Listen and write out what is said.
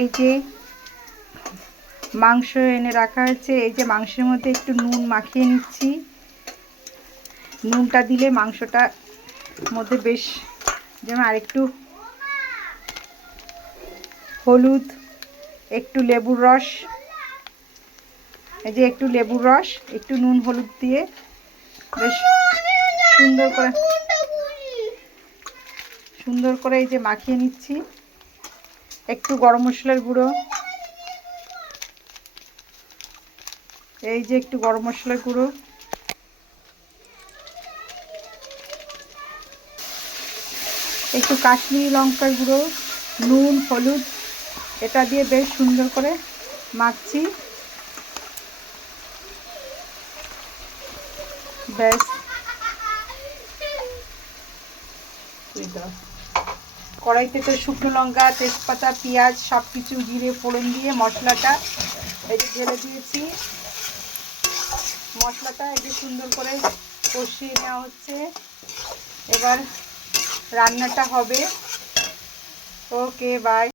এই যে মাংস এনে রাখা হয়েছে, এই যে মাংসের মধ্যে একটু নুন মাখিয়ে নিচ্ছি। নুনটা দিলে মাংসটার মধ্যে বেশ যেমন, আরেকটু হলুদ, একটু লেবুর রস, এই যে একটু লেবুর রস, একটু নুন হলুদ দিয়ে বেশ সুন্দর করে এই যে মাখিয়ে নিচ্ছি। একটু গরম মশলার গুঁড়ো, এই যে একটু গরম মশলার গুঁড়ো, একটু কাশ্মীরি লঙ্কার গুঁড়ো, নুন হলুদ, এটা দিয়ে বেশ সুন্দর করে মাখছি। ব্যাস, কড়াইতে তো শুকনো লঙ্কা, তেজপাতা, পেঁয়াজ সব কিছু জিরে ফোড়ন দিয়ে মশলাটা এই যে ঢেলে দিয়েছি। মশলাটা এই যে সুন্দর করে কষিয়ে নেওয়া হচ্ছে। এবার রান্নাটা হবে। ওকে, বাই।